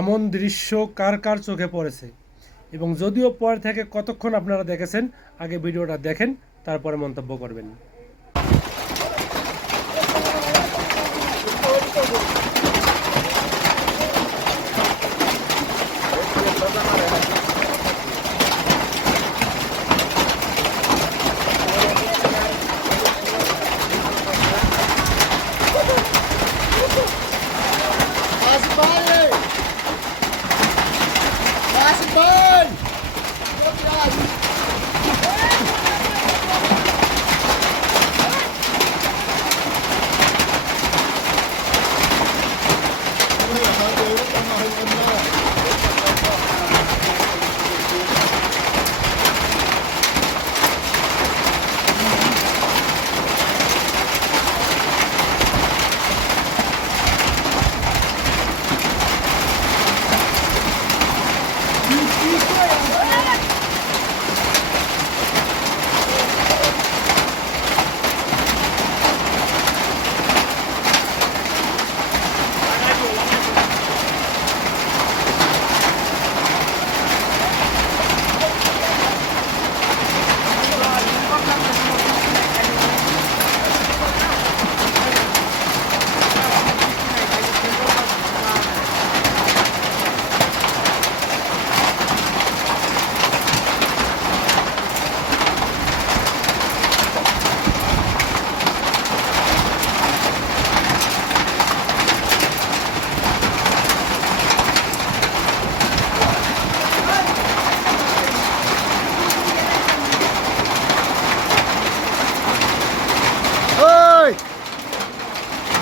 এমন দৃশ্য কার কার চোখে পড়েছে এবং যদিও পরে থেকে কতক্ষণ আপনারা দেখেছেন আগে ভিডিওটা দেখেন, তারপরে মন্তব্য করবেন।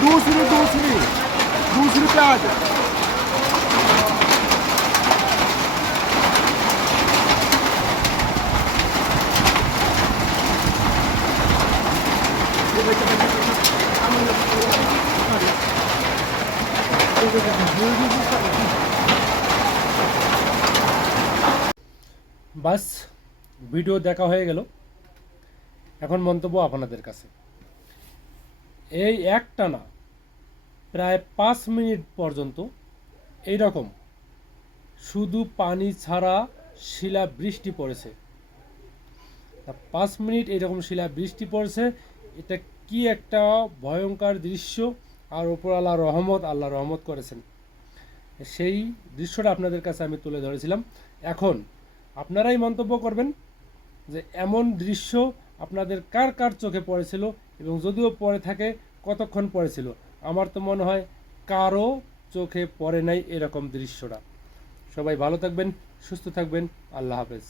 दूसरी दूसरी दूसरी पे आ जाए। বাস, ভিডিও দেখা হয়ে গেল, এখন মন্তব্য আপনাদের কাছে। এই একটানা প্রায় 5 মিনিট পর্যন্ত এইরকম শুধু পানি ছাড়া শিলা বৃষ্টি পড়েছে। 5 মিনিট এইরকম শিলা বৃষ্টি পড়েছে, এটা কি একটা ভয়ঙ্কর দৃশ্য। আর উপর আল্লাহ রহমত করেছেন, সেই দৃশ্যটা আপনাদের কাছে আমি তুলে ধরেছিলাম। এখন আপনারাই মন্তব্য করবেন যে এমন দৃশ্য আপনাদের কার কার চোখে পড়েছিল এবং যদিও পড়ে থাকে কতক্ষণ পড়েছিল। আমার তো মনে হয় কারো চোখে পড়ে নাই এরকম দৃশ্যটা। সবাই ভালো থাকবেন, সুস্থ থাকবেন, আল্লাহ হাফেজ।